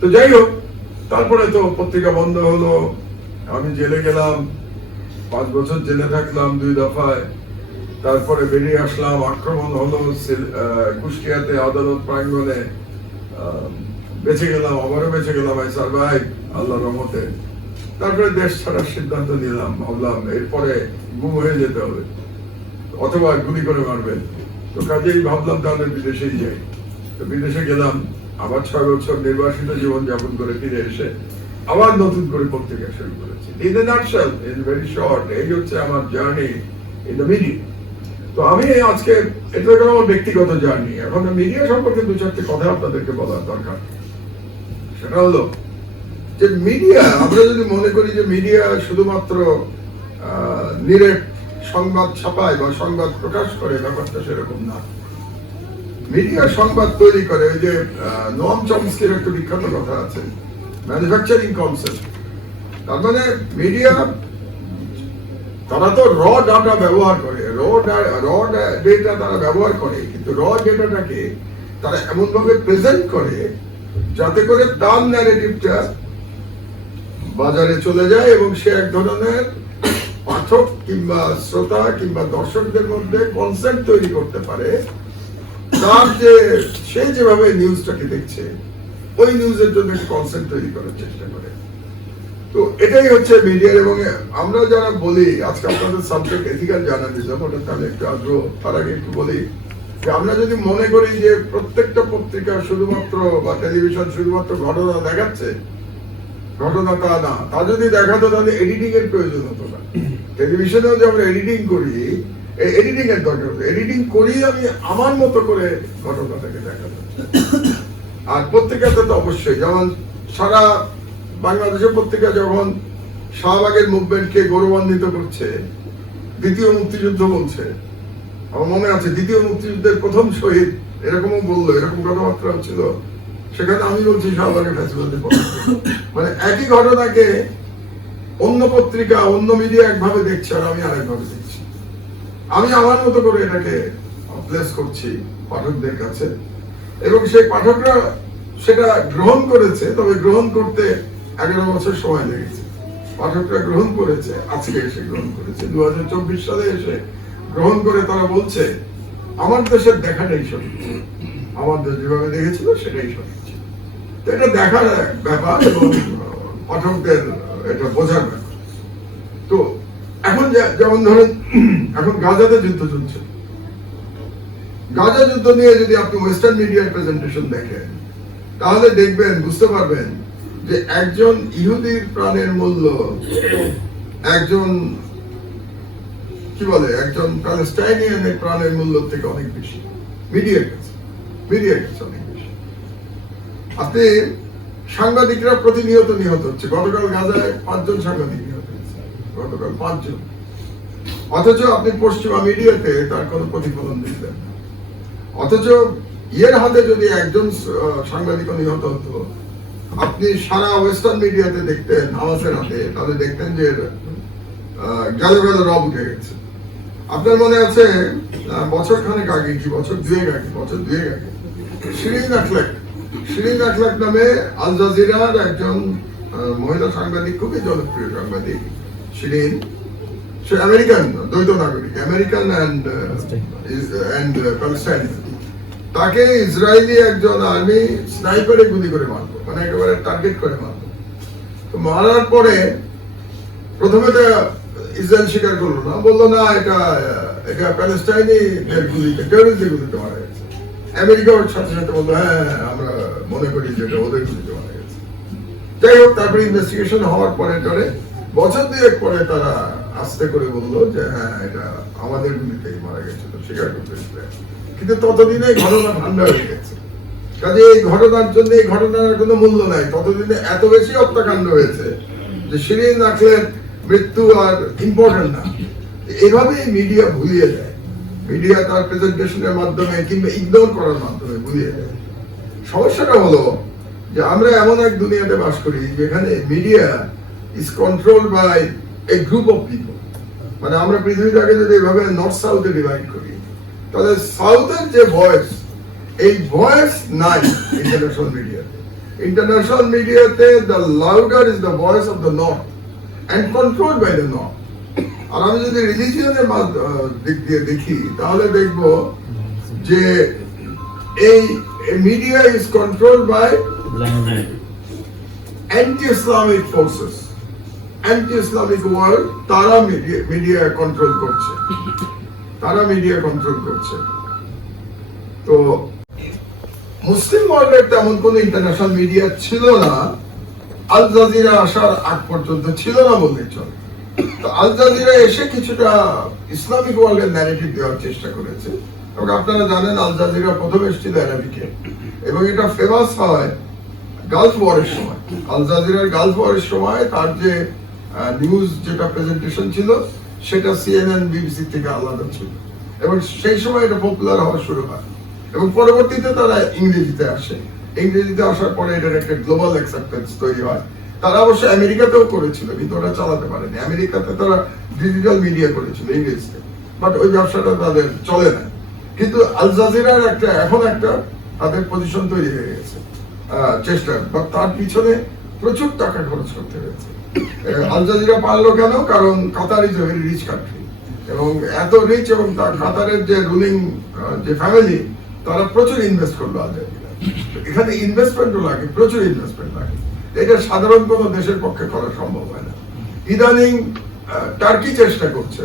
তো যাই হোক তারপরে তো পত্রিকা বন্ধ হলো, আমি জেলে গেলাম, পাঁচ বছর জেলে থাকলাম দুই দফায়, তারপরে বেরিয়ে আসলাম, আক্রমণ হলো কুষ্টিয়াতে আদালত প্রাঙ্গণে বেঁচে গেলাম, আবারও বেঁচে গেলাম আই সার্ভাইভ আল্লাহ রহমতে। তারপরে দেশ ছাড়ার সিদ্ধান্ত নিলাম, ভাবলাম এরপরে গুম হয়ে যেতে হবে, অথবা গুলি করে মারবেন। তো কাজেই ভাবলাম তাহলে বিদেশেই যাই। তো বিদেশে গেলাম আবার ছয় বছর নির্বাসিত জীবন যাপন করে ফিরে এসে আবার নতুন করে পত্রিকা শুরু করেছি। In a nutshell in very short এই হচ্ছে আমার জার্নি ইন দ্য মিডিয়া তো আমি আজকে, এটা হলো আমার ব্যক্তিগত জার্নি এখন মিডিয়া সম্পর্কে দু চারটে কথা আপনাদেরকে বলার দরকার। সেটা হলো যে মিডিয়া আমরা যদি মনে করি যে মিডিয়া শুধুমাত্র নিরেট সংবাদ ছাপায় বা সংবাদ প্রকাশ করে, ব্যাপারটা সেরকম না। মিডিয়া সংবাদ তৈরি করে, ওই যে নোয়াম চমস্কির একটা বিখ্যাত কথা আছে ম্যানুফ্যাকচারিং কনসেপ্ট তার মানে মিডিয়া, তারা তো র ডাটা ব্যবহার করে র র ডেটা তারা ব্যবহার করে, কিন্তু র ডেটাটাকে তারা এমন ভাবে প্রেজেন্ট করে যাতে করে তার ন্যারেটিভটা বাজারে চলে যায় এবং সে এক ধরনের পাঠক কিংবা শ্রোতা কিংবা দর্শকদের মধ্যে কনসেপ্ট তৈরি করতে পারে। তার যে সে যেভাবে নিউজটাকে দেখছে ওই নিউজের জন্য কনসেপ্ট তৈরি করার চেষ্টা করে। তো এটাই হচ্ছে মিডিয়ার এবং আমরা যারা বলি আজকে আপনাদের সাবজেক্ট এথিক্যাল জার্নালিজম ওটা তাহলে একটু আগ্রহ তার আগে একটু বলি যে আমরা যদি মনে করি যে প্রত্যেকটা পত্রিকা শুধুমাত্র বা টেলিভিশন শুধুমাত্র ঘটনা দেখাচ্ছে ঘটনা তা না তা যদি দেখাতো তাহলে এডিটিং এর প্রয়োজন হতো না। টেলিভিশনেও যে আমরা এডিটিং করি এডিটিং এর দরকার এডিটিং করি আমি আমার মতো করে ঘটনাটাকে দেখাবো। আর পত্রিকাতে তো অবশ্যই, যেমন সারা বাংলাদেশের পত্রিকা যখন শাহবাগের মুভমেন্টকে গৌরবান্বিত করছে, দ্বিতীয় মুক্তিযুদ্ধ বলছে। আমার মনে আছে, দ্বিতীয় মুক্তিযুদ্ধের প্রথম শহীদ এরকমও বলল, এরকম কথাবার্তা ছিল। সেখানে আমি বলছি শাহবাগের ফেস্টিভ্যালের মানে একই ঘটনাকে অন্য পত্রিকা, অন্য মিডিয়া একভাবে দেখছে আর আমি আরেকভাবে দেখছি। আমি আমার মতো করে এটাকে প্লেস করছি পাঠকদের কাছে। এবং সেই পাঠকরা সেটা গ্রহণ করেছে, তবে গ্রহণ করতে এগারো বছর সময় লেগেছে। পাঠকরা গ্রহণ করেছে, আজকে এসে গ্রহণ করেছে। দু সালে এসে গ্রহণ করে তারা বলছে, আমার দেশের দেখাটাই সঠিক আমার দেশ যেভাবে দেখেছিল, সেটাই সঠিক তো এটা দেখার ব্যাপার এবং পাঠকদের এটা বোঝার ব্যাপার। তো এখন যেমন ধরেন এখন গাজাতে যুদ্ধ চলছে। গাজা যুদ্ধ নিয়ে যদি আপনি ওয়েস্টার্ন মিডিয়ার প্রেজেন্টেশন দেখেন, তাহলে দেখবেন, বুঝতে পারবেন যে একজন ইহুদির প্রাণের মূল্য, একজন, কি বলে, একজন প্যালেস্টাইনিয়ানের প্রাণের মূল্য থেকে অনেক বেশি। মিডিয়ার কাছে মিডিয়ার কাছে অনেক বেশি। আপনি সাংবাদিকরা প্রতিনিয়ত নিহত হচ্ছে। গতকাল গাজায় পাঁচজন সাংবাদিক নিহত হয়েছে। গতকাল পাঁচজন। অথচ আপনি পশ্চিমা মিডিয়াতে তার কোনো প্রতিফলন দেখলেন না। অথচ ইয়ের হাতে যদি একজন সাংবাদিক নিহত হতো, আপনি সারা ওয়েস্টার্ন মিডিয়াতে দেখতেন, হামাসের হাতে, তাহলে দেখতেন যে গেল গেল রব উঠে গেছে। আপনার মনে আছে বছর খানেক আগে কি, বছর দুয়েক আগে, বছর দুয়েক আগে, শিরিন আখলাক শিরিন আখলাক নামে আল জাজিরার একজন মহিলা সাংবাদিক, খুবই জনপ্রিয় সাংবাদিক, শিরিন সে আমেরিকান দ্বৈত নাগরিক আমেরিকান অ্যান্ড অ্যান্ড প্যালেস্টাইনিয়ান তাকে ইসরায়েলি একজন আর্মি স্নাইপারে গুলি করে মারলো মানে একেবারে টার্গেট করে মারলো। তো মারার পরে প্রথমে তো ইসরায়েল স্বীকার করল না বলল না এটা এটা প্যালেস্টাইনি গুলিতে টেরোরিস্টের গুলিতে মারা গেছে। আমেরিকা ওর সাথে সাথে বলল হ্যাঁ হ্যাঁ, আমরা মনে করি যে এটা ওদের গুলিতে মারা গেছে। যাই হোক তারপরে ইনভেস্টিগেশন হওয়ার পরে টরে বছর দুয়েক পরে তারা আস্তে করে বলল যে হ্যাঁ এটা আমাদের গুলিতেই মারা গেছিল স্বীকার করতে ইসরায়েল। কিন্তু ততদিনে ঘটনা ঠান্ডা হয়ে গেছে। কাজে এই ঘটনার জন্য এই ঘটনার কোনো মূল্য নাই। ততদিনে এত বেশি হত্যাকাণ্ড হয়েছে যে শিরিন আখলের মৃত্যু আর ইম্পর্টেন্ট না। এভাবেই মিডিয়া ভুলিয়ে দেয়। মিডিয়া তার প্রেজেন্টেশনের মাধ্যমে কিংবা ইগনোর করার মাধ্যমে ভুলিয়ে দেয়। সমস্যাটা হলো যে আমরা এমন এক দুনিয়াতে বাস করি যেখানে media is control by people মানে আমরা পৃথিবীটাকে যদি এভাবে নর্থ সাউথে ডিভাইড করি তাহলে সাউথের যে ভয়েস এই ভয়েস নাই ইন্টারন্যাশনাল মিডিয়াতে ইন্টারন্যাশনাল মিডিয়াতে the louder is the voice of the north and control by the north আর আমি যদি রিলিজিয়নের দিক দিয়ে দেখি তাহলে দেখব যে এই media is control by anti Islamic forces anti Islamic world তারা মিডিয়া কন্ট্রোল করছে। তারা মিডিয়া কন্ট্রোল করছে। তো, মুসলিম ওয়ার্ল্ডের তেমন কোনো ইন্টারন্যাশনাল মিডিয়া ছিল না। আল জাজিরা আসার আগ পর্যন্ত ছিল না বললেই চলে। তো আল জাজিরা এসে কিছুটা ইসলামিক ওয়ার্ল্ডের ন্যারেটিভ দেওয়ার চেষ্টা করেছে। এবং আপনারা জানেন আল জাজিরা প্রথম এসেছিল অ্যারাবিকে এবং এটা ফেমাস হয় গালফ ওয়ারের সময়। আল জাজিরার গালফ ওয়ারের সময় তার যে নিউজ যেটা প্রেজেন্টেশন ছিল, সেটা সিএনএন বিবিসি থেকে আলাদা ছিল। এবং সেই সময় এটা পপুলার হওয়া শুরু হয়। এবং পরবর্তীতে তারা ইংরেজিতে আসে। ইংরেজিতে আসার পরে এটার একটা গ্লোবাল অ্যাকসেপ্টেন্স তৈরি হয়। তারা অবশ্য আমেরিকাতেও করেছিল, কিন্তু ওরা চালাতে পারেনি। আমেরিকাতে তারা ডিজিটাল মিডিয়া করেছিল, ইংরেজিতে। বাট ওই ব্যবসাটা তাদের চলে না। কিন্তু আল জাজিরার একটা, এখন একটা তাদের পজিশন তৈরি হয়ে গেছে। চেষ্টা। বা তার পিছনে প্রচুর টাকা খরচ করতে হয়েছে। আল জাজিরা পারল কেন? কারণ Qatar is very rich country এবং এত রিচ এবং তার কাতারের যে রুলিং যে ফ্যামিলি তারা প্রচুর ইনভেস্ট করল আল এখানে ইনভেস্টমেন্টও লাগে, প্রচুর ইনভেস্টমেন্ট লাগে। এটা সাধারণ কোনো দেশের পক্ষে করা সম্ভব হয় না। ইদানিং টার্কি চেষ্টা করছে।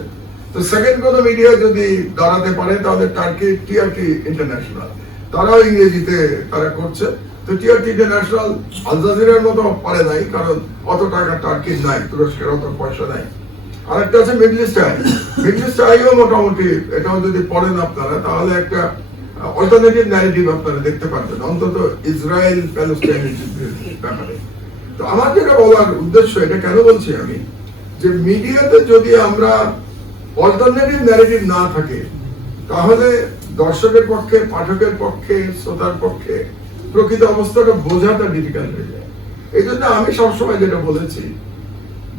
তো সেকেন্ড কোনো মিডিয়া যদি দাঁড়াতে পারে, তাহলে টার্কি টিআরটি ইন্টারন্যাশনাল তারাও ইংরেজিতে তারা করছে। তো টিআরটি ইন্টারন্যাশনাল আল জাজিরার মতো পারে নাই, কারণ অত টাকা টার্কির নাই, তুরস্কের অত পয়সা নাই। আরেকটা আছে Middle East Eye Middle East আইও মোটামুটি এটাও যদি পড়েন আপনারা, তাহলে একটা অল্টারনেটিভ ন্যারেটিভ আপনারা দেখতে পারবেন, অন্তত ইসরায়েল প্যালেস্টাইনের যুদ্ধের ব্যাপারে। তো আমার যেটা বলার উদ্দেশ্য, এটা কেন বলছি আমি? যে মিডিয়াতে যদি আমরা অল্টারনেটিভ ন্যারেটিভ না থাকে, তাহলে দর্শকের পক্ষে, পাঠকের পক্ষে, শ্রোতার পক্ষে প্রকৃত অবস্থাটা বোঝাটা ডিফিকাল্ট হয়ে যায়। এই জন্য আমি সবসময় যেটা বলেছি,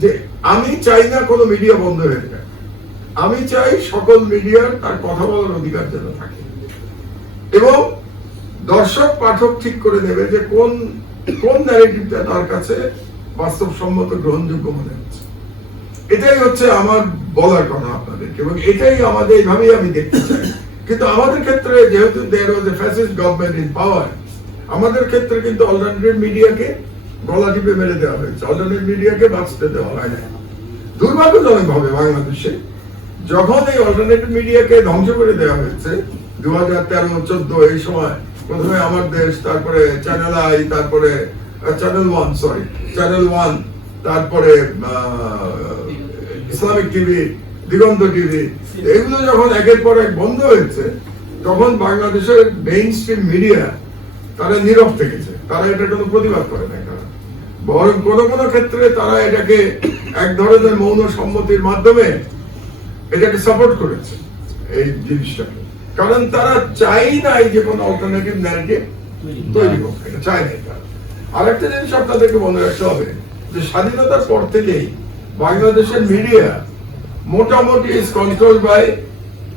যে আমি চাই না কোনো মিডিয়া বন্ধ হয়ে যায়। আমি চাই সকল মিডিয়ার তার কথা বলার অধিকার যেন থাকে। এবং দর্শক, পাঠক ঠিক করে নেবে যে কোন কোন ন্যারেটিভটা তার কাছে বাস্তবসম্মত গ্রহণযোগ্য মনে হচ্ছে। এটাই হচ্ছে আমার বলার কথা আপনাদেরকে, এবং এটাই আমাদের এইভাবেই আমি দেখতে চাই। কিন্তু আমাদের ক্ষেত্রে যেহেতু there was a fascist government in power আমাদের ক্ষেত্রে কিন্তু অল্টারনেটিভ মিডিয়াকে গলা টিপে মেরে দেওয়া হয়েছে। অল্টারনেটিভ মিডিয়াকে বাঁচতে দেওয়া হয় না দুর্ভাগ্যজনক ভাবে বাংলাদেশে যখন এই অল্টারনেটিভ মিডিয়াকে ধ্বংস করে দেওয়া হয়েছে দু হাজার তেরো, চোদ্দ, এই সময় প্রথমে আমার দেশ, তারপরে চ্যানেল আই তারপরে channel one sorry channel one তারপরে ইসলামিক টিভি দিগন্ত টিভি এগুলো যখন একের পর এক বন্ধ হয়েছে, তখন বাংলাদেশের মেইন স্ট্রিম মিডিয়া তারা নীরব থেকেছে। তারা এটা কোনো প্রতিবাদ করে না তারা। বরং কোনো কোনো ক্ষেত্রে তারা এটাকে এক ধরনের মৌন সম্মতির মাধ্যমে এটাকে সাপোর্ট করেছে, এই জিনিসটাকে। কারণ তারা চাই নাই যে কোনো অল্টারনেটিভ ন্যারেটিভ তৈরি হোক, এটা চায় নাই তারা আরেকটা জিনিস আপনাদেরকে মনে রাখতে হবে, যে স্বাধীনতার পর থেকেই বাংলাদেশের মিডিয়া মোটামুটি is control by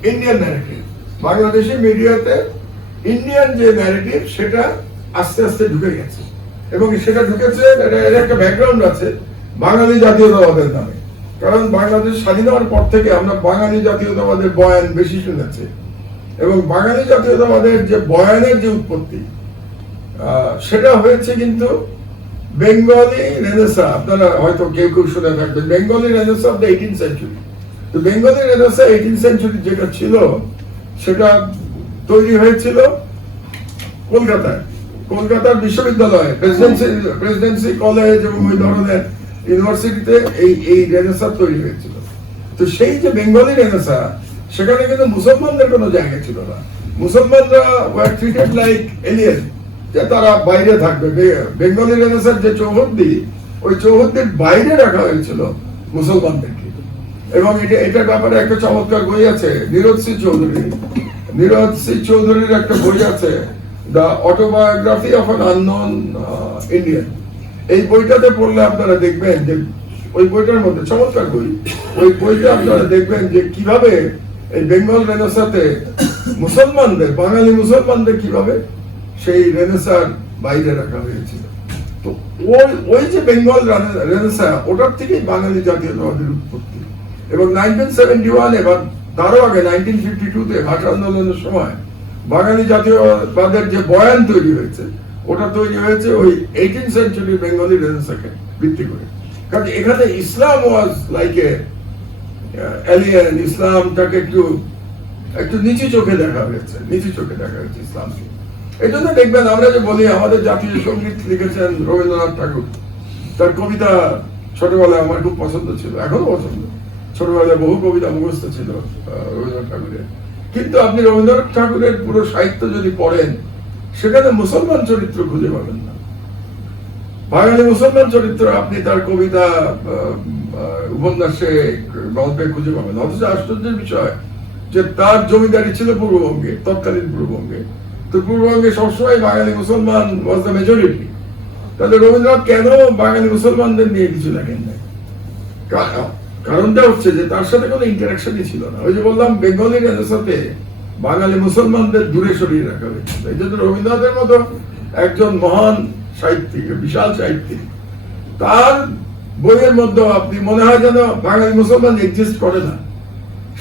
Indian narrative বাংলাদেশের মিডিয়াতে ইন্ডিয়ান যে ন্যারেটিভ সেটা আস্তে আস্তে ঢুকে গেছে। এবং সেটা ঢুকেছে এর একটা ব্যাকগ্রাউন্ড আছে, বাঙালি জাতীয়তাবাদের নামে। কারণ বাংলাদেশ স্বাধীন হওয়ার পর থেকে আমরা বাঙালি জাতীয়তাবাদের বয়ান বেশি শুনেছি এবং বাঙালি জাতীয়তাবাদের যে বয়ানের যে উৎপত্তি সেটা হয়েছে কিন্তু বেঙ্গলি রেনেসা আপনারা হয়তো কেউ কেউ শুনে থাকবেন, Bengali renaissance of the eighteen century তো বেঙ্গলি রেনেসা এইটিন সেঞ্চুরি যেটা ছিল, সেটা তৈরি হয়েছিল কলকাতায়। কলকাতার বিশ্ববিদ্যালয়ে প্রেসিডেন্সি প্রেসিডেন্সি কলেজ এবং ওই ধরনের ইউনিভার্সিটিতে এই এই রেনেসা তৈরি হয়েছিল। তো সেই যে বেঙ্গলি রেনেসা সেখানে কিন্তু মুসলমানদের কোনো জায়গা ছিল না। মুসলমানরা ওয়ার ট্রিটেড লাইক এলিয়েন যে তারা বাইরে থাকবে। বেঙ্গলি রেনেসার যে চৌহদ্দি, ওই চৌহদ্দির বাইরে রাখা হয়েছিল মুসলমানদেরকে। এবং এটা, এটার ব্যাপারে একটা চমৎকার বই আছে চৌধুরী। নীরজ সি চৌধুরীর একটা বই আছে the autobiography of an unknown Indian এই বইটাতে পড়লে আপনারা দেখবেন যে, ওই বইটার মধ্যে চমৎকার বই। ওই বইটা আপনারা দেখবেন যে কীভাবে এই বেঙ্গল রেনেসাতে মুসলমানদের, বাঙালি মুসলমানদের কীভাবে সেই রেনেসার বাইরে রাখা হয়েছিল তো ওই ওই যে বেঙ্গল রেনেসা, ওটার থেকেই বাঙালি জাতীয়তাবাদের উৎপত্তি। এবং নাইনটিন সেভেন্টি ওয়ানে বা তারও আগে নাইনটিন ফিফটি টুতে ভাষা আন্দোলনের সময় বাঙালি জাতীয়বাদের যে বয়ান তৈরি হয়েছে, ওটা তৈরি হয়েছে ওই এইটিন সেঞ্চুরি বেঙ্গলি রেনেসাকে ভিত্তি করে। কারণ এখানে ইসলাম ওয়াজ লাইক এ এলিয়েন ইসলামটাকে একটু একটু নিচু চোখে দেখা হয়েছে, নিচু চোখে দেখা হয়েছে ইসলামকে। এই জন্য দেখবেন আমরা যে বলি, আমাদের জাতীয় সংগীত লিখেছেন রবীন্দ্রনাথ ঠাকুর। তার কবিতা ছোটবেলায় আমার খুব পছন্দ ছিল এখনও পছন্দ। ছোটবেলায় বহু কবিতা মুখস্থ ছিল রবীন্দ্রনাথ ঠাকুরের। কিন্তু আপনি রবীন্দ্রনাথ ঠাকুরের পুরো সাহিত্য যদি পড়েন, সেখানে মুসলমান চরিত্র খুঁজে পাবেন না। বাঙালি মুসলমান চরিত্র আপনি তার কবিতা উপন্যাসে, গল্পে খুঁজে পাবেন অথচ আশ্চর্যের বিষয় যে তার জমিদারি ছিল পূর্ববঙ্গে, তৎকালীন পূর্ববঙ্গে। তো পূর্ববঙ্গে সবসময় বাঙালি মুসলমান ওয়াজ দ্য মেজরিটি তাহলে রবীন্দ্রনাথ কেন বাঙালি মুসলমানদের নিয়ে কিছু লেখেন নাই? কারণটা হচ্ছে যে তার সাথে কোনো ইন্টারাকশনই ছিল না। ওই যে বললাম বেঙ্গলি সাথে বাঙালি মুসলমানদের দূরে সরিয়ে রাখা হয়েছিল এই জন্য রবীন্দ্রনাথের মতো একজন মহান সাহিত্যিক, বিশাল সাহিত্যিক, তার বইয়ের মধ্যে আপনি মনে হয় যেন বাঙালি মুসলমান এক্সিস্ট করে না।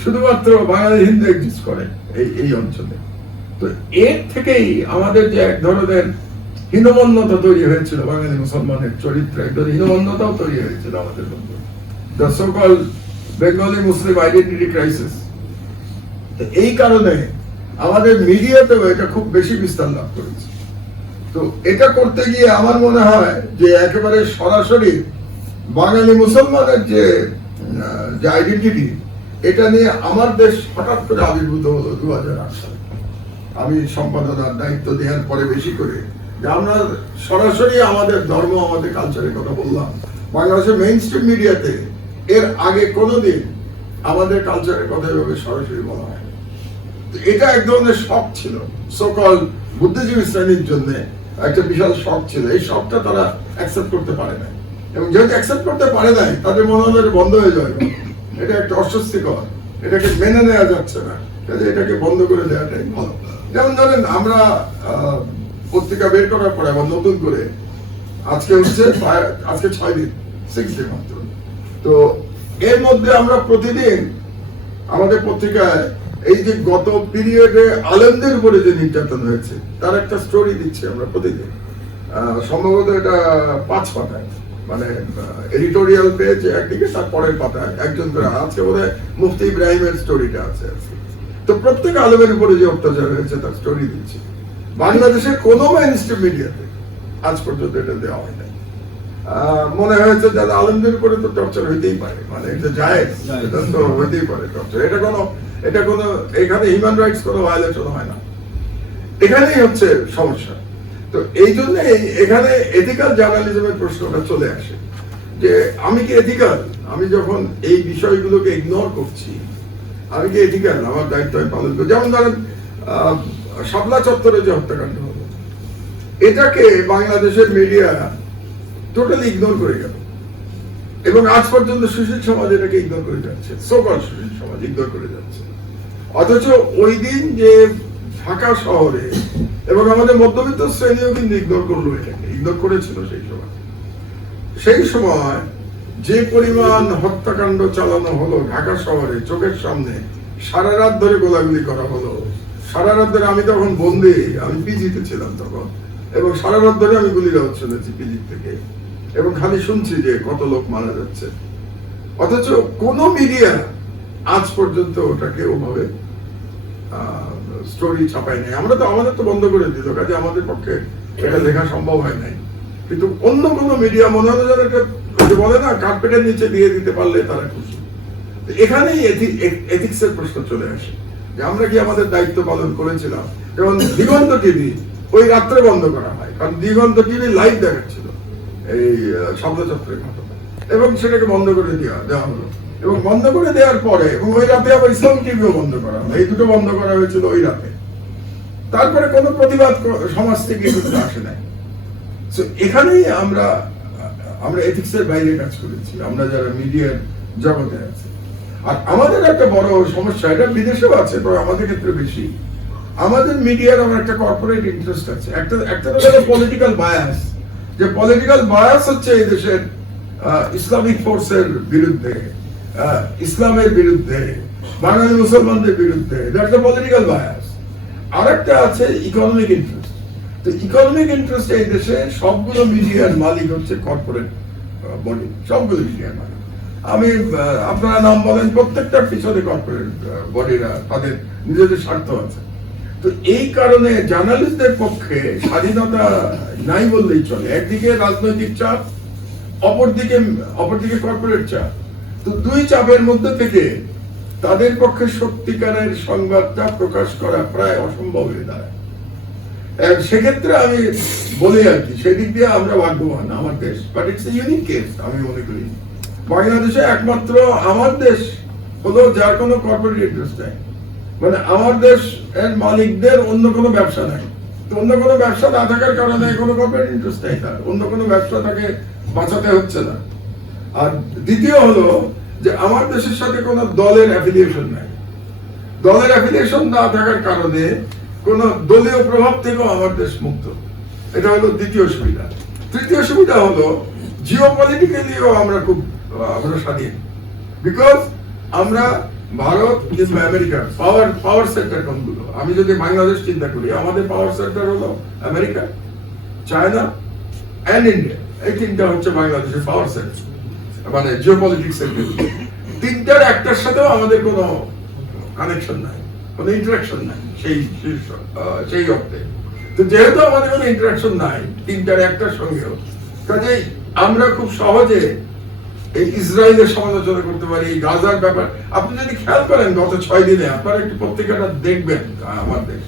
শুধুমাত্র বাঙালি হিন্দু এক্সিস্ট করে এই এই অঞ্চলে। তো এর থেকেই আমাদের যে এক ধরনের হীনমন্যতা তৈরি হয়েছিল বাঙালি মুসলমানের চরিত্রে এক ধরনের হীনমন্যতাও তৈরি হয়েছিল আমাদের মধ্যে। The so called Bengali Muslim identity crisis এই কারণে আমাদের মিডিয়াতেও এটা খুব বেশি বিস্তার লাভ করেছে। তো এটা করতে গিয়ে আমার মনে হয় যে একেবারে সরাসরি বাঙালি মুসলমানের যে যে আইডেন্টিটি এটা নিয়ে আমার দেশ হঠাৎ করে আবির্ভূত হলো দু হাজার আট সালে। আমি সম্পাদনার দায়িত্ব দেওয়ার পরে বেশি করে যে আমরা সরাসরি আমাদের ধর্ম, আমাদের কালচারের কথা বললাম। বাংলাদেশের মেইন স্ট্রিম মিডিয়াতে এর আগে কোনোদিন আমাদের কালচারের কথা এভাবে সরাসরি বলা হয় এটা এক ধরনের শখ ছিল সকল বুদ্ধিজীবী শ্রেণির জন্য একটা বিশাল শখ ছিল। এই শখটা তারা অ্যাকসেপ্ট করতে পারে না এবং যেহেতু অ্যাকসেপ্ট করতে পারে নাই, তাদের মনে এটা বন্ধ হয়ে যাবে। এটা একটা অস্বস্তিকর, এটাকে মেনে নেওয়া যাচ্ছে না। এটাকে বন্ধ করে দেওয়াটাই ভালো। যেমন ধরেন আমরা পত্রিকা বের করার পরে আবার নতুন করে, আজকে হচ্ছে, আজকে ছয় দিন সিক্স ডে মাত্র। তো এর মধ্যে আমরা প্রতিদিন আমাদের পত্রিকায় এই যে গত পিরিয়ডে আলেমদের উপরে যে নির্যাতন হয়েছে তার একটা স্টোরি দিচ্ছি আমরা প্রতিদিন। সম্ভবত এটা পাঁচ পাতায়। মানে এডিটোরিয়াল পেজ একদিকে তার পরের পাতায় একজন করে আজকে বোধ মুফতি ইব্রাহিমের স্টোরিটা আছে তো প্রত্যেক আলেমের উপরে যে অত্যাচার হয়েছে তার স্টোরি দিচ্ছি। বাংলাদেশের কোনো মেইন মিডিয়াতে আজ পর্যন্ত এটা দেওয়া হয় আহ, মনে হয়েছে যারা আলমদের উপরে তো টর্চার হইতেই পারে। মানে এটা যায় এটা তো হইতেই পারে টর্চার এটা কোনো এটা কোনো এখানে হিউম্যান রাইটস কোনো ভায়োলেশন হয় না। এখানেই হচ্ছে সমস্যা। তো এই জন্য এখানে এথিক্যাল জার্নালিজমের প্রশ্নটা চলে আসে যে আমি কি এথিক্যাল আমি যখন এই বিষয়গুলোকে ইগনোর করছি আমি কি এথিক্যাল আমার দায়িত্ব আমি পালন করি। যেমন ধরেন আহ, শাপলা চত্বরে যে হত্যাকাণ্ড হলো এটাকে বাংলাদেশের মিডিয়া টোটালি ইগনোর করে গেল। এবং আজ পর্যন্ত সুশীল সমাজ এটাকে ইগনোর করে যাচ্ছে। সকল সুশীল সমাজ ইগনোর করে যাচ্ছে। অথচ ওই দিন যে ঢাকা শহরে এবং আমাদের মধ্যবিত্ত শ্রেণীও কিন্তু ইগনোর করল এটাকে। ইগনোর করেছিল সেই সময়। সেই সময় যে পরিমাণ হত্যাকাণ্ড চালানো হলো ঢাকা শহরে, চোখের সামনে, সারা রাত ধরে গোলাগুলি করা হলো। সারা রাত ধরে আমি তখন বন্দি, আমি পিজিতে ছিলাম তখন। এবং সারা রাত ধরে আমি গুলি দেওয়া শুনেছি পিজি থেকে। এবং খালি শুনছি যে কত লোক মারা যাচ্ছে। অথচ কোন মিডিয়া আজ পর্যন্ত ওটাকে ওভাবে স্টোরি ছাপায় নাই। আমরা তো, আমাদের তো বন্ধ করে দিল কাজে আমাদের পক্ষে এটা লেখা সম্ভব হয় নাই। কিন্তু অন্য কোনো মিডিয়া মনে হলো যেন একটা বলে না, কার্পেটের নিচে দিয়ে দিতে পারলে তারা খুশি। এখানেই এথিক্স এর প্রশ্ন চলে আসে। যে আমরা কি আমাদের দায়িত্ব পালন করেছিলাম? যেমন দিগন্ত টিভি, ওই রাত্রে বন্ধ করা হয়। কারণ দিগন্ত টিভি লাইভ দেখাচ্ছিল এই শব্দচত্রের ঘটনা এবং সেটাকে বন্ধ করে দেওয়া দেওয়া হলো। এবং বন্ধ করে দেওয়ার পরে এবং ওই রাতে আবার ইসলাম টিভিও বন্ধ করা হলো। এই দুটো বন্ধ করা হয়েছিল ওই রাতে। তারপরে কোনো প্রতিবাদ সমাজ থেকে কিন্তু আসে নাই। So, এখানেই আমরা আমরা এথিক্সের বাইরে কাজ করেছি। আমরা যারা মিডিয়ার জগতে আছি। আর আমাদের একটা বড় সমস্যা এটা বিদেশেও আছে তবে আমাদের ক্ষেত্রে বেশি। আমাদের মিডিয়ার আমার একটা কর্পোরেট ইন্টারেস্ট আছে। একটা একটা পলিটিক্যাল বায়াস যে পলিটিক্যাল বায়াস হচ্ছে এই দেশের ইসলামিক ফোর্সের বিরুদ্ধে ইসলামের বিরুদ্ধে, বাঙালি মুসলমানদের বিরুদ্ধে দ্যাটস এ পলিটিক্যাল বায়াস আরেকটা আছে ইকোনমিক ইন্টারেস্ট তো ইকোনমিক ইন্টারেস্ট এই দেশে সবগুলো মিডিয়ার মালিক হচ্ছে কর্পোরেট বডি সবগুলো মিডিয়ার মালিক। আমি আপনারা নাম বলেন প্রত্যেকটা পিছনে কর্পোরেট বডিরা তাদের নিজেদের স্বার্থ আছে। তো এই কারণে জার্নালিস্টদের পক্ষে স্বাধীনতা নাই বললেই চলে। একদিকে রাজনৈতিক চাপ, অপরদিকে অপরদিকে কর্পোরেট চাপ। তো দুই চাপের মধ্যে থেকে তাদের পক্ষে সত্যিকারের সংবাদটা প্রকাশ করা প্রায় অসম্ভব হয়ে দাঁড়ায়। সেক্ষেত্রে আমি বলি আর কি, সেদিক দিয়ে আমরা ভাগ্যবান, আমার দেশ। বাট ইটস ইউনিক কেস আমি মনে করি। বাংলাদেশে একমাত্র আমার দেশ হলো যার কোনো কর্পোরেট ইন্টারেস্ট নাই। মানে আমার দেশ এর মালিকদের অন্য কোনো ব্যবসা নাই। অন্য কোনো ব্যবসা না থাকার কারণে কোনো কর্পোরেট ইন্টারেস্ট নেই তার। অন্য কোনো ব্যবসা তাকে বাঁচাতে হচ্ছে না। আর দ্বিতীয় হলো যে আমার দেশের সাথে কোনো দলের অ্যাফিলিয়েশন নাই। দলের অ্যাফিলিয়েশন না থাকার কারণে কোন দলীয় প্রভাব থেকেও আমার দেশ মুক্ত। এটা হলো দ্বিতীয় সুবিধা। তৃতীয় সুবিধা হলো জিও পলিটিক্যালিও আমরা খুব আমরা স্বাধীন। বিকজ আমরা ভারত কিংবা আমেরিকা পাওয়ার পাওয়ার সেন্টার কোনগুলো আমি যদি বাংলাদেশ চিন্তা করি, আমাদের পাওয়ার সেন্টার হলো আমেরিকা চায়না অ্যান্ড ইন্ডিয়া এই তিনটা হচ্ছে বাংলাদেশের পাওয়ার সেন্টার মানে জিও পলিটিক্স তিনটার একটার সাথেও আমাদের কোনো কানেকশন নাই, কোনো ইন্টারাকশন নাই, সেই সেই সেই অর্থে। তো যেহেতু আমাদের কোনো ইন্টারাকশন নাই, তিনটার একটার সঙ্গেও। কাজেই আমরা খুব সহজে এই ইসরায়েলের সমালোচনা করতে পারি গাজার ব্যাপার। আপনি যদি খেয়াল করেন, গত ছয় দিনে আপনারা একটু পত্রিকাটা দেখবেন, আমার দেশ।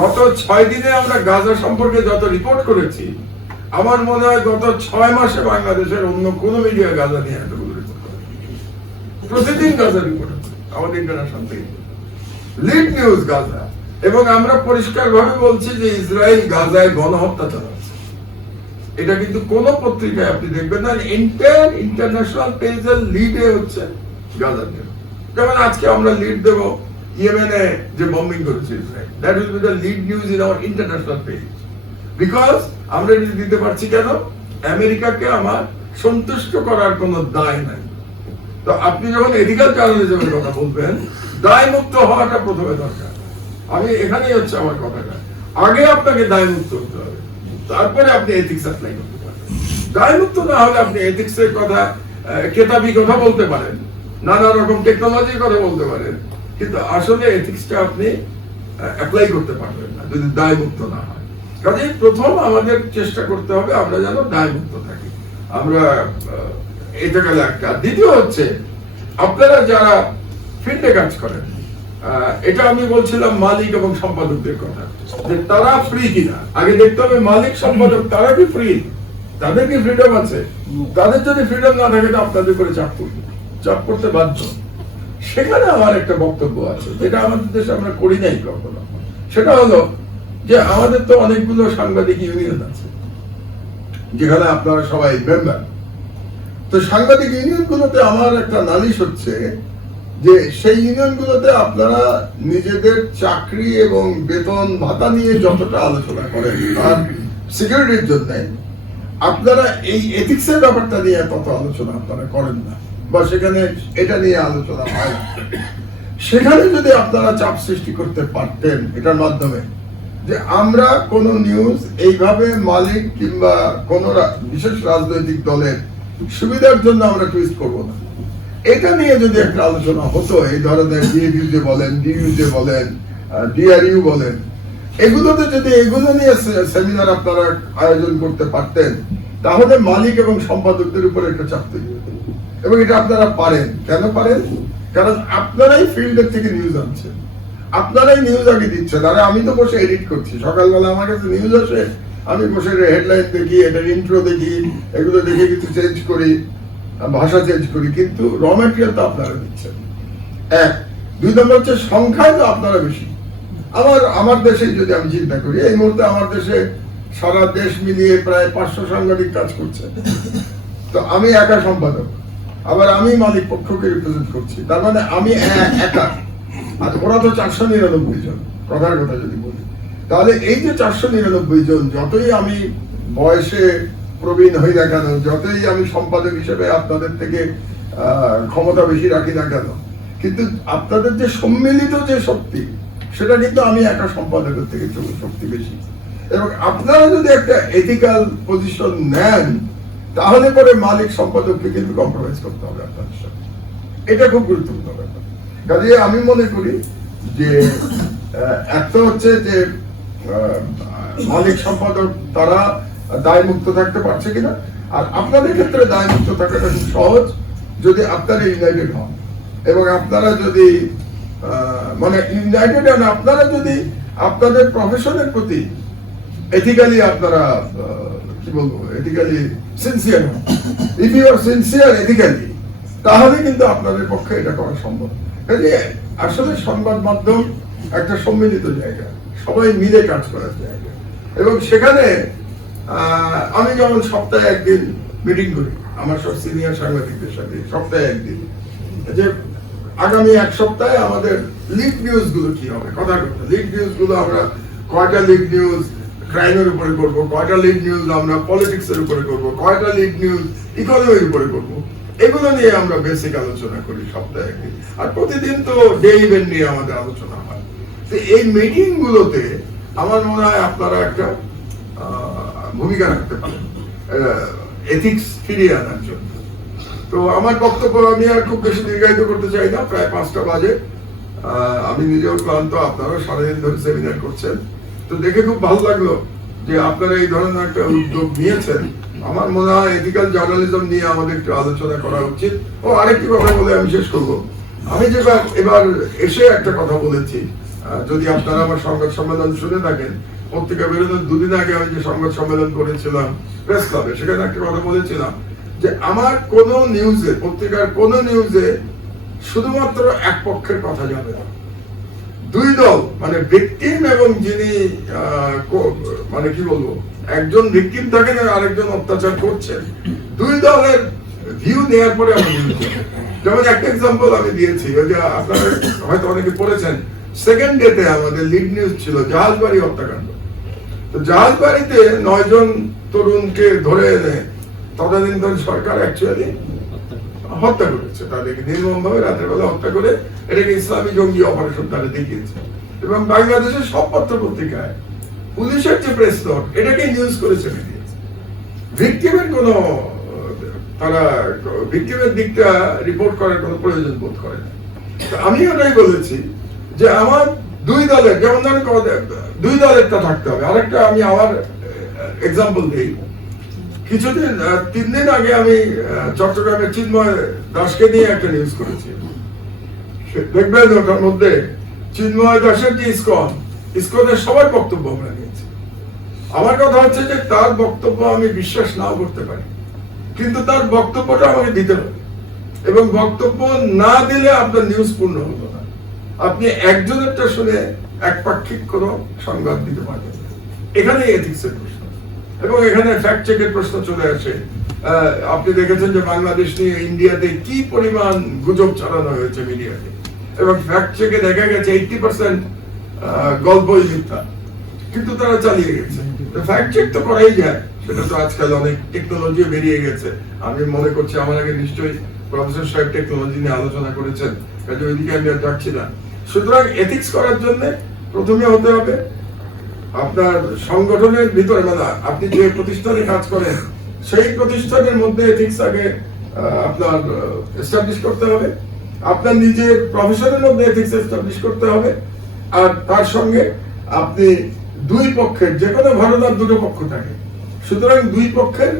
গত ছয় দিনে আমরা গাজা সম্পর্কে যত রিপোর্ট করেছি, আমার মনে হয় গত ছয় মাসে বাংলাদেশের অন্য কোনো মিডিয়া গাজা নিয়ে এতগুলো রিপোর্ট প্রতিদিন গাজা রিপোর্ট আমাদের ইন্টারন্যাশনাল থেকে। Lead news Gaza. এবং আমরা পরিষ্কার ভাবে বলছি যে ইসরায়েল গাজায় গণহত্যা চালাচ্ছে। এটা কিন্তু কোন পত্রিকায় আপনি দেখবেন না এন্টায়ার ইন্টারন্যাশনাল পেজের লিডে হচ্ছে গাজা যেমন আজকে আমরা লিড দেব ইয়েমেনে যে bombing that will be the lead news in our international page because আমরা দিতে পারছি কেন? আমেরিকাকে আমার সন্তুষ্ট করার কোনো দায় নাই। তো আপনি যখন এথিক্যাল জার্নালিজমের কথা বলবেন, দায় মুক্ত হওয়াটা প্রথমে দরকার। আমি এখানেই হচ্ছে আমার কথাটা। আগে আপনাকে দায় মুক্ত হতে হবে। তারপরে আপনি এথিক্স অ্যাপ্লাই করতে পারবেন দায় মুক্ত না হলে আপনি এথিক্স এর কথা কেতাবি কথা বলতে পারেন। নানা রকম টেকনোলজির কথা বলতে পারেন। কিন্তু আসলে এথিক্সটা আপনি অ্যাপ্লাই করতে পারবেন না, যদি দায় মুক্ত না হয়। কাজে প্রথম আমাদের চেষ্টা করতে হবে আমরা যেন দায় মুক্ত থাকি। আমরা এটা গেল একটা। দ্বিতীয় হচ্ছে, আপনারা যারা ফিল্ডে কাজ করেন এটা আমি বলছিলাম মালিক এবং সম্পাদকদের কথা। যে তারা ফ্রি কিনা। আগে দেখতে হবে মালিক, সম্পাদক, তারা কি ফ্রি তাদের কি ফ্রিডম আছে? তাদের যদি ফ্রিডম না থাকে আপনাদের করে চাপ করবে। চাপ করতে বাধ্য। সেখানে আমার একটা বক্তব্য আছে, যেটা আমাদের দেশে আমরা করি নাই কখনো। সেটা হলো যে আমাদের তো অনেকগুলো সাংবাদিক ইউনিয়ন আছে, যেখানে আপনারা সবাই মেম্বার তো সাংবাদিক ইউনিয়নগুলোতে আমার একটা নালিশ হচ্ছে যে সেই ইউনিয়নগুলোতে আপনারা নিজেদের চাকরি এবং বেতন ভাতা নিয়ে যতটা আলোচনা করেন, আর সিকিউরিটির জন্য, আপনারা এই এথিক্সের ব্যাপারটা নিয়ে তত আলোচনা আপনারা করেন না, বা সেখানে এটা নিয়ে আলোচনা হয়। সেখানে যদি আপনারা চাপ সৃষ্টি করতে পারতেন এটার মাধ্যমে, যে আমরা কোন নিউজ এইভাবে মালিক কিংবা কোন বিশেষ রাজনৈতিক দলের সুবিধার জন্য আমরা টুইস্ট করব না এটা নিয়ে যদি একটা আলোচনা হতো, এই ধরনের ডিএডিউজে বলেন ডিইউজে বলেন ডিআরইউ বলেন, এগুলোতে যদি এগুলো নিয়ে সেমিনার আপনারা আয়োজন করতে পারতেন, তাহলে মালিক এবং সম্পাদকদের উপর একটা চাপ তৈরি হতো। এবং এটা আপনারা পারেন। কেন পারেন? কারণ আপনারাই ফিল্ডের থেকে নিউজ আনছেন। আপনারাই নিউজ আগে দিচ্ছেন। আরে আমি তো বসে এডিট করছি। সকালবেলা আমার কাছে নিউজ আসে। আমি বসে হেডলাইন দেখি, এটার ইন্ট্রো দেখি, এগুলো দেখে কিছু চেঞ্জ করি। ভাষা চেঞ্জ করি, কিন্তু র ম্যাটেরিয়াল তো আপনারা দিচ্ছেন। এক। দুই নম্বর হচ্ছে সংখ্যায় তো আপনারা বেশি। আমার আমার দেশে যদি আমি চিন্তা করি, এই মুহূর্তে আমার দেশে সারা দেশ মিলিয়ে প্রায় পাঁচশো সাংবাদিক কাজ করছে। তো আমি একা সম্পাদক। আবার আমি মালিক পক্ষকে রিপ্রেজেন্ট করছি। তার মানে আমি একা। আর ওরা তো চারশো নিরানব্বই জন। কথার কথা যদি বলি। তাহলে এই যে চারশো নিরানব্বই জন, যতই আমি বয়সে প্রবীণ হই না কেন যতই আমি সম্পাদক হিসেবে আপনাদের থেকে ক্ষমতা বেশি রাখি না কেন, কিন্তু আপনাদের যে সম্মিলিত যে শক্তি, সেটা কিন্তু আমি একা সম্পাদকের থেকে শক্তি বেশি। এবং আপনারা যদি একটা এথিক্যাল পজিশন নেন, তাহলে পরে মালিক সম্পাদককে কিন্তু কম্প্রোমাইজ করতে হবে আপনাদের সাথে। এটা খুব গুরুত্বপূর্ণ ব্যাপার। কাজে আমি মনে করি যে একটা হচ্ছে যে মালিক সম্পাদক তারা দায় মুক্ত থাকতে পারছে কিনা? আর আপনাদের ক্ষেত্রে দায় মুক্ত থাকাটা খুব সহজ যদি আপনারা ইউনাইটেড হন। এবং আপনারা যদি মানে ইউনাইটেড হন আপনারা যদি আপনাদের প্রফেশনের প্রতি এথিক্যালি আপনারা কি বলব এথিক্যালি সিনসিয়ার হন। If you are sincere ethically তাহলে কিন্তু আপনাদের পক্ষে এটা করা সম্ভব। কাজে আসলে সংবাদ মাধ্যম একটা সম্মিলিত জায়গা। সবাই মিলে কাজ করার জায়গা। এবং সেখানে আমি যেমন সপ্তাহে একদিন মিটিং করি, আমার সব সিনিয়র সাংবাদিকদের সাথে, সপ্তাহে একদিন। যে আগামী এক সপ্তাহে আমাদের লিড নিউজগুলো কি হবে? কথা কথা লিড নিউজগুলো আমরা কয়টা লিড নিউজ ক্রাইমের উপরে করব, কয়টা লিড নিউজ আমরা পলিটিক্স এর উপরে করব, কয়টা লিড নিউজ ইকোনমির উপরে করব, এগুলো নিয়ে আমরা বেসিক আলোচনা করি সপ্তাহে একদিন। আর প্রতিদিন তো ডে ইভেন্ট নিয়ে আমাদের আলোচনা হয়। তো এই মিটিং গুলোতে আমার মনে হয় আপনারা একটা ভূমিকা রাখতে পারেন এথিক্স ফিরিয়ে আনার জন্য। তো আমার বক্তব্য আমি আর খুব বেশি দীর্ঘায়িত করতে চাই না, প্রায় পাঁচটা বাজে। আমি নিজেও ক্লান্ত, আপনারাও সারাদিন ধরে সেমিনার করছেন। তো দেখে খুব ভালো লাগল যে আপনারা এই ধরনের একটা উদ্যোগ নিয়েছেন। আমার মনে হয় এথিক্যাল জার্নালিজম নিয়ে আমাদের একটু আলোচনা করা উচিত। ও, আরেকটি কথা বলে আমি শেষ করব। আমি যেবার, এবার এসে একটা কথা বলেছি। যদি আপনারা আমার সংবাদ সম্মেলন শুনে থাকেন পত্রিকা বেরোনোর দুদিন আগে আমি যে সংবাদ সম্মেলন করেছিলাম প্রেস ক্লাবে সেখানে একটা কথা বলেছিলাম যে আমার কোন নিউজে পত্রিকার কোন নিউজে শুধুমাত্র এক পক্ষের কথা যাবে না। দুই দল মানে ভিকটিম এবং যিনি মানে কি বলব, একজন ভিকটিম থাকেন আর আরেকজন অত্যাচার করছেন। দুই দলের ভিউ নেওয়ার পরে আমি যেমন একটা এক্সাম্পল আমি দিয়েছি যে আপনারা হয়তো অনেকে পড়েছেন। সেকেন্ড ডেতে আমাদের লিড নিউজ ছিল জাহাজবাড়ি হত্যাকাণ্ড। জাহাজবাড়িতে নয় জন তরুণকে ধরে এনে তদানীন্তন সরকার অ্যাকচুয়ালি হত্যা করেছে। তাদেরকে নির্মম ভাবে রাতের বেলা হত্যা করে এটাকে ইসলামী জঙ্গি অপারেশন তারা দেখিয়েছে। এবং বাংলাদেশের সব পত্র পত্রিকায় পুলিশের যে প্রেস নোট এটাকে নিউজ করে ছেড়ে ভিকটিমের কোনো, তারা ভিক্টিমের দিকটা রিপোর্ট করার কোনো প্রয়োজন বোধ করে না। আমি ওটাই বলেছি যে আমার দুই দলের যেমন ধরেন দুই দলেরটা থাকতে হবে। আরেকটা আমি আমার এক্সাম্পল দিই কিছুদিন তিন দিন আগে আমি চট্টগ্রামের চিন্ময় দাসকে নিয়ে একটা নিউজ করেছি। দেখবেন ওটার মধ্যে চিন্ময় দাসের যে ইস্কন, ইস্কনের সবার বক্তব্য আমরা নিয়েছি। আমার কথা হচ্ছে যে তার বক্তব্য আমি বিশ্বাস নাও করতে পারি। কিন্তু তার বক্তব্যটা আমাকে দিতে হবে। এবং বক্তব্য না দিলে আপনার নিউজ পূর্ণ না। আপনি একজনেরটা শুনে একপাক্ষিক কোনো সংবাদ দিতে পারবেন। না। এখানেই এথিক্সের প্রশ্ন। এবং এখানে ফ্যাক্ট চেকের প্রশ্ন চলে আসে। আপনি দেখেছেন যে বাংলাদেশ নিয়ে ইন্ডিয়াতে কি পরিমাণ গুজব চালানো হয়েছে মিডিয়াতে? এবং ফ্যাক্ট চেকে দেখা গেছে এইটটি পার্সেন্ট গল্পই মিথ্যা। কিন্তু তারা চালিয়ে গেছে। ফ্যাক্ট চেক তো করাই যায়। সেটা তো আজকাল অনেক টেকনোলজি বেরিয়ে গেছে। আমি মনে করছি আমার আগে নিশ্চয়ই প্রফেসর সাহেব টেকনোলজি নিয়ে আলোচনা করেছেন। কাজে ওইদিকে আমি আর যাচ্ছি না। সুতরাং এথিক্স করার জন্য প্রথমে হতে হবে আপনার সংগঠনের ভিতরে মানে আপনি যে প্রতিষ্ঠানে কাজ করেন, সেই প্রতিষ্ঠানের মধ্যে এথিক্স আগে আপনার এস্টাবলিশ করতে হবে। আপনার নিজের প্রফেশনের মধ্যে এথিক্স এস্টাবলিশ করতে হবে। আর তার সঙ্গে আপনি দুই পক্ষের যে কোনো ঘটনার দুটো পক্ষ থাকে। সুতরাং দুই পক্ষের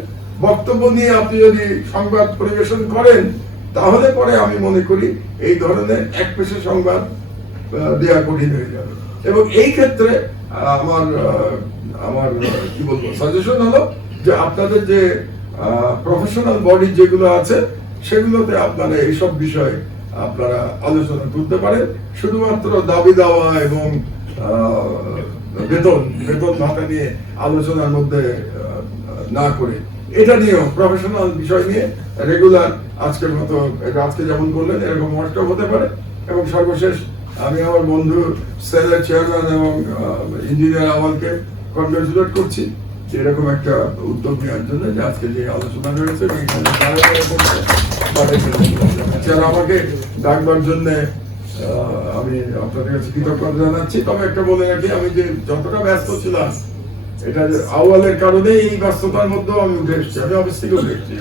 বক্তব্য নিয়ে আপনি যদি সংবাদ পরিবেশন করেন, তাহলে পরে আমি মনে করি এই ধরনের এক পেশে সংবাদ দেয়া কঠিন হয়ে যাবে। এবং এই ক্ষেত্রে আমার আমার কি বলব সাজেশন হলো যে আপনাদের যে প্রফেশনাল বডি যেগুলো আছে, সেগুলোতে আপনারা এইসব বিষয়ে আপনারা আলোচনা করতে পারেন। শুধুমাত্র দাবি দেওয়া এবং বেতন বেতন ভাতা নিয়ে আলোচনার মধ্যে না করে। এটা নিয়েও প্রফেশনাল বিষয় নিয়ে রেগুলার আজকের মতো, আজকে যেমন বললেন, এরকম ওয়ার্কশপ হতে পারে। এবং সর্বশেষ আমি আমার বন্ধু সেলের চেয়ারম্যান এবং ইঞ্জিনিয়ার আমালকে কনগ্রেচুলেট করছি এরকম একটা উদ্যোগ নেওয়ার জন্য যে আজকে যে আলোচনা রয়েছে যারা আমাকে ডাকবার জন্য আমি আপনাদের কাছে কৃতজ্ঞতা জানাচ্ছি। তবে একটা বলে রাখি, আমি যে যতটা ব্যস্ত ছিলাম, এটা আওয়ালের কারণে এই ব্যস্ততার মধ্যেও আমি উঠে এসেছি। আমি থেকে উঠে এসেছি